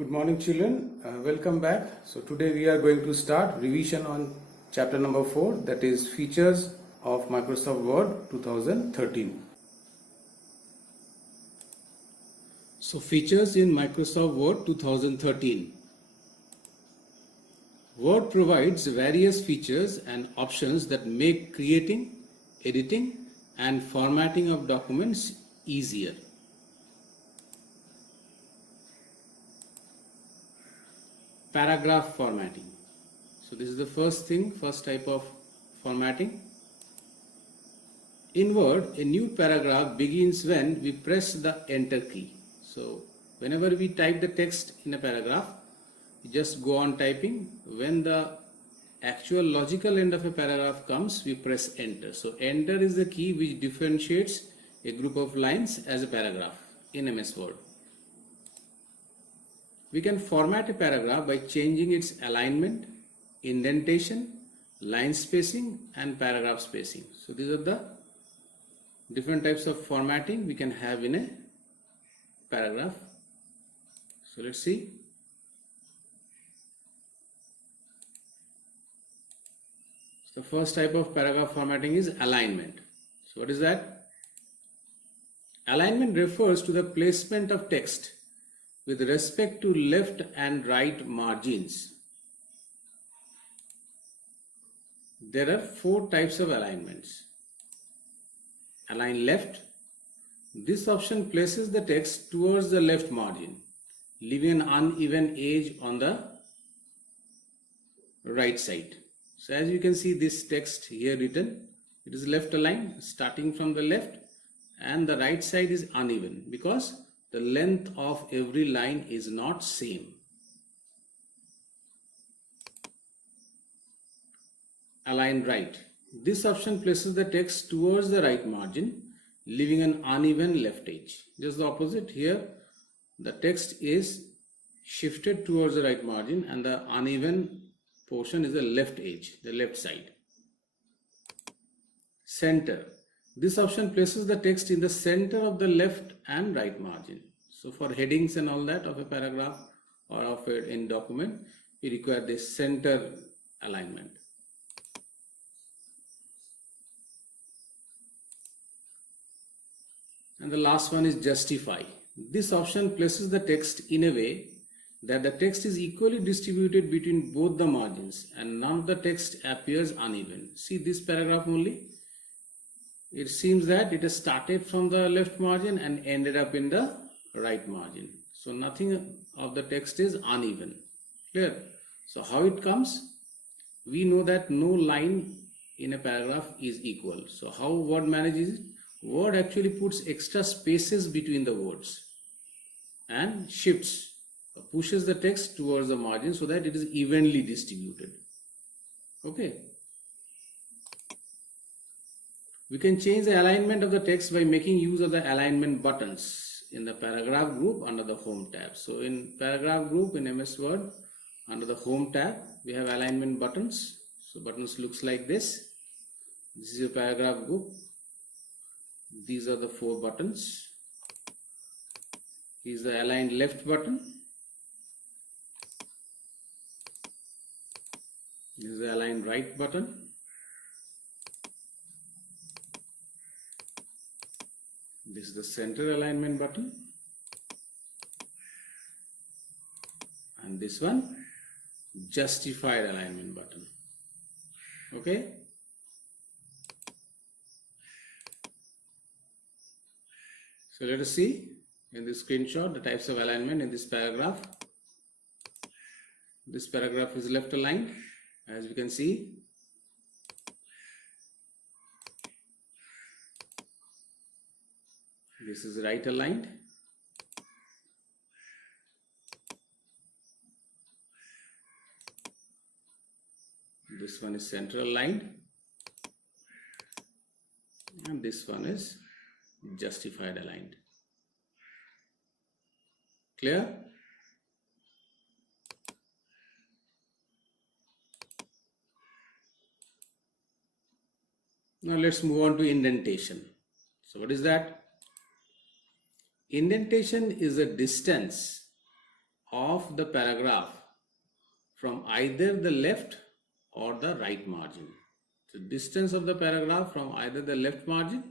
Good morning, children. Welcome back. So today we are going to start revision on chapter number 4, that is features of Microsoft Word 2013. So features in Microsoft Word 2013. Word provides various features and options that make creating, editing and formatting of documents easier. Paragraph formatting. So this is the first type of formatting. In Word, a new paragraph begins when we press the enter key. So whenever we type the text in a paragraph, you just go on typing. When the actual logical end of a paragraph comes, we press enter. So enter is the key which differentiates a group of lines as a paragraph in MS Word. We can format a paragraph by changing its alignment, indentation, line spacing and paragraph spacing. So these are the different types of formatting we can have in a paragraph. So let's see. So the first type of paragraph formatting is alignment. So what is that? Alignment refers to the placement of text with respect to left and right margins. There are 4 types of alignments. Align left. This option places the text towards the left margin, leaving an uneven edge on the right side. So as you can see, this text here written, it is left aligned starting from the left, and the right side is uneven because the length of every line is not same. Align right. This option places the text towards the right margin, leaving an uneven left edge. Just the opposite here, the text is shifted towards the right margin and the uneven portion is the left edge, the left side. Center. This option places the text in the center of the left and right margin. So for headings and all that of a paragraph or of a document, we require this center alignment. And the last one is justify. This option places the text in a way that the text is equally distributed between both the margins and none of the text appears uneven. See this paragraph only. It seems that it has started from the left margin and ended up in the right margin. So nothing of the text is uneven. Clear? So how it comes? We know that no line in a paragraph is equal. So how Word manages it? Word actually puts extra spaces between the words and shifts, pushes the text towards the margin so that it is evenly distributed. Okay. We can change the alignment of the text by making use of the alignment buttons in the paragraph group under the Home tab. So in paragraph group in MS Word, under the Home tab, we have alignment buttons. So buttons looks like this. This is your paragraph group. These are the 4 buttons. Here's the align left button. This is the align right button. This is the center alignment button. And this one, justified alignment button. Okay. So let us see in this screenshot the types of alignment in this paragraph. This paragraph is left aligned, as you can see. This is right aligned. This one is center aligned. And this one is justified aligned. Clear? Now let's move on to indentation. So what is that? Indentation is a distance of the paragraph from either the left or the right margin. So distance of the paragraph from either the left margin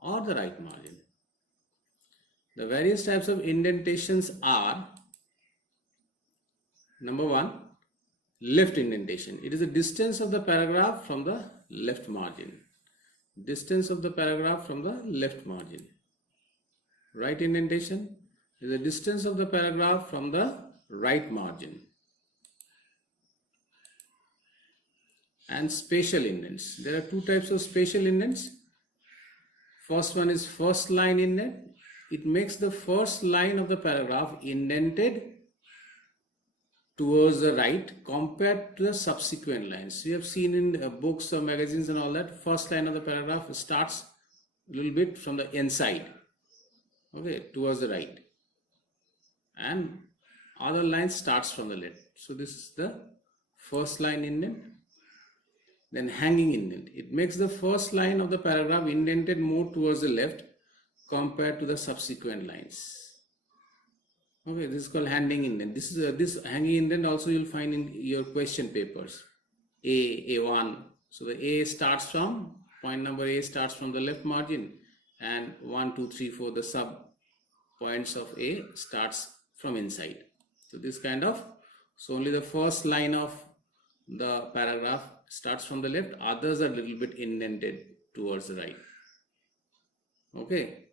or the right margin. The various types of indentations are: number one, left indentation. It is the distance of the paragraph from the left margin. Distance of the paragraph from the left margin. Right indentation is the distance of the paragraph from the right margin. And spatial indents. There are two types of spatial indents. First one is first line indent. It makes the first line of the paragraph indented towards the right compared to the subsequent lines. You have seen in books or magazines and all that, first line of the paragraph starts a little bit from the inside, okay, towards the right, and other line starts from the left. So this is the first line indent. Then hanging indent. It makes the first line of the paragraph indented more towards the left compared to the subsequent lines. Okay, this is called hanging indent. This hanging indent also you'll find in your question papers. A1. So the A starts from, point number A starts from the left margin, and 1, 2, 3, 4, the sub points of A starts from inside. So this kind of, so only the first line of the paragraph starts from the left, others are a little bit indented towards the right. Okay.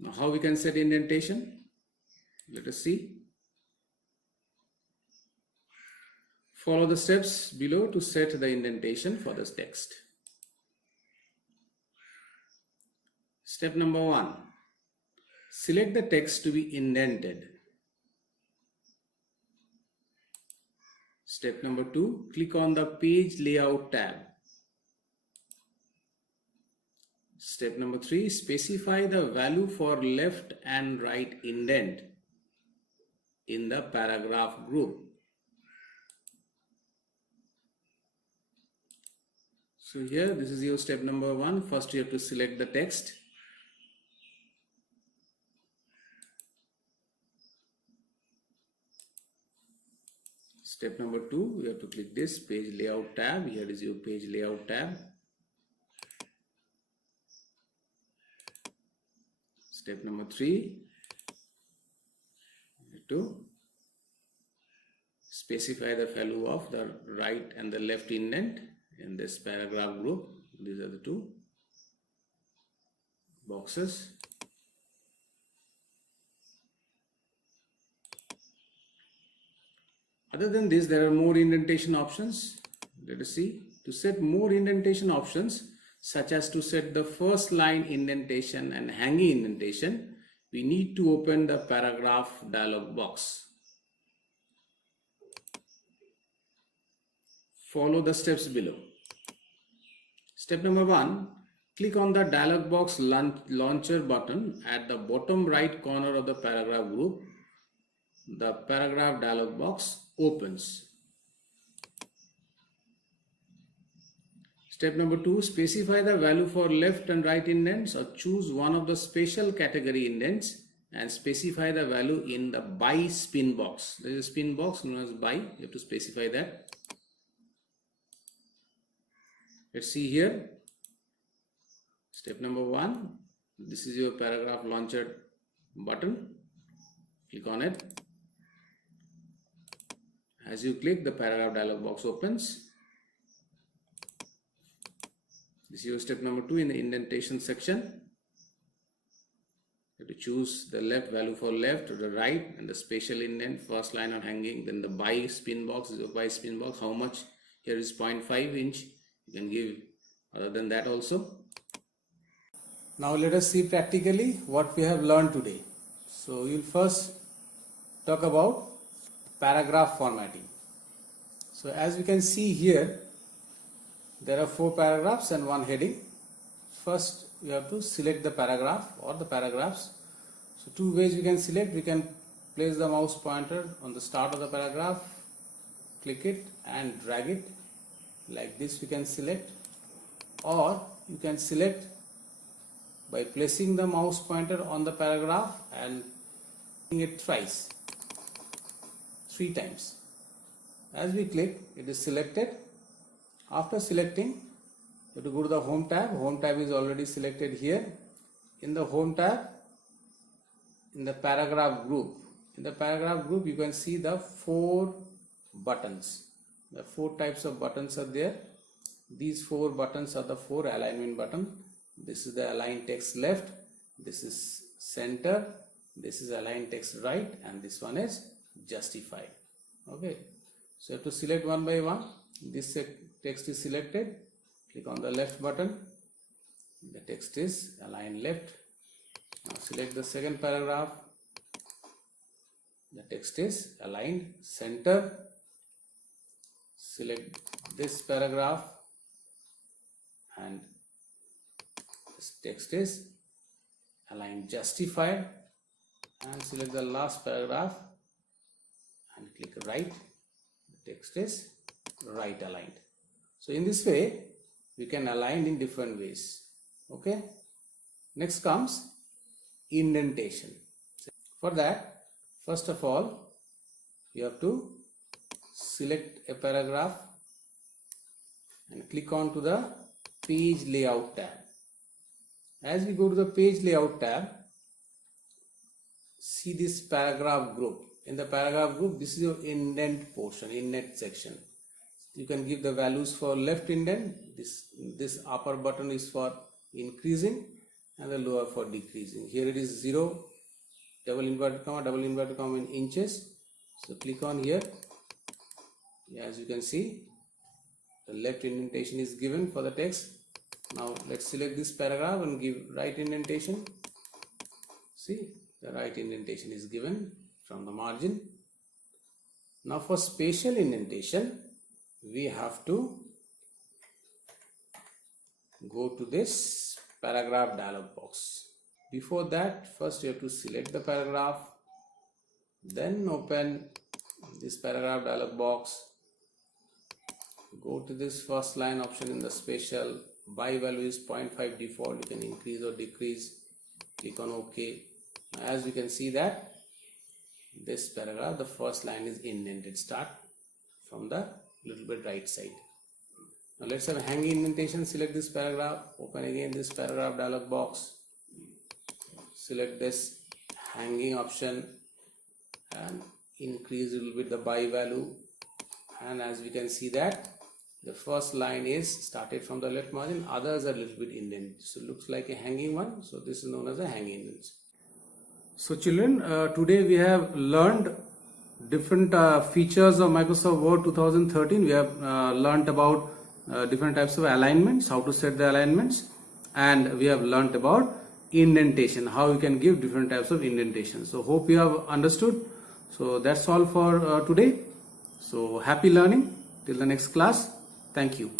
Now how we can set indentation? Let us see. Follow the steps below to set the indentation for this text. Step number 1. Select the text to be indented. Step number 2, click on the Page Layout tab. Step number 3, specify the value for left and right indent in the paragraph group. So here, this is your step number 1. First you have to select the text. Step number 2, you have to click this Page Layout tab. Here is your Page Layout tab. Step number 3, you have to specify the value of the right and the left indent in this paragraph group. These are the two boxes. Other than this, there are more indentation options. Let us see. To set more indentation options, such as to set the first line indentation and hanging indentation, we need to open the paragraph dialog box. Follow the steps below. Step number 1, click on the dialog box launcher button at the bottom right corner of the paragraph group. The paragraph dialog box opens. Step number 2, specify the value for left and right indents, or choose one of the special category indents and specify the value in the by spin box. There is a spin box known as by, you have to specify that. Let's see here. Step number 1, this is your paragraph launcher button. Click on it. As you click, the paragraph dialog box opens. This is your step number 2 in the indentation section. You have to choose the left value for left or the right, and the spatial indent, first line or hanging. Then the by spin box is a by spin box. How much? Here is 0.5 inch. You can give other than that also. Now let us see practically what we have learned today. So we will first talk about paragraph formatting. So as we can see here, there are 4 paragraphs and 1 heading. First you have to select the paragraph or the paragraphs. So 2 ways we can select. We can place the mouse pointer on the start of the paragraph, click it and drag it. Like this we can select, or you can select by placing the mouse pointer on the paragraph and clicking it thrice, 3 times. As we click, it is selected. After selecting, you have to go to the Home tab. Home tab is already selected here. In the Home tab, in the paragraph group, you can see the 4 buttons. The 4 types of buttons are there. These 4 buttons are the 4 alignment button. This is the align text left, this is center, this is align text right, and this one is justify. Okay, so you have to select one by one. This text is selected. Click on the left button. The text is align left. Now select the second paragraph. The text is aligned center. Select this paragraph and this text is aligned justified, and select the last paragraph and click right. The text is right aligned. So in this way you can align in different ways. Okay, next comes indentation. For that, first of all, you have to select a paragraph and click on to the page layout tab. As we go to the page layout tab, see this paragraph group. In the paragraph group, this is your indent portion, indent section. You can give the values for left indent. This upper button is for increasing and the lower for decreasing. Here it is 0, double inverted comma in inches. So click on here. As you can see, the left indentation is given for the text. Now let's select this paragraph and give right indentation. See, the right indentation is given from the margin. Now for spatial indentation, we have to go to this paragraph dialog box. Before that, first you have to select the paragraph, then open this paragraph dialog box. Go to this first line option in the spatial. By value is 0.5 default. You can increase or decrease. Click on OK. As you can see that this paragraph, the first line is indented. Start from the little bit right side. Now let's have a hanging indentation. Select this paragraph. Open again this paragraph dialog box. Select this hanging option and increase a little bit the by value. And as we can see that the first line is started from the left margin, others are a little bit indented. So it looks like a hanging one. So this is known as a hanging indentation. So children, today we have learned different features of Microsoft Word 2013. We have learned about different types of alignments, how to set the alignments, and we have learned about indentation, how you can give different types of indentation. So hope you have understood. So that's all for today. So happy learning till the next class. Thank you.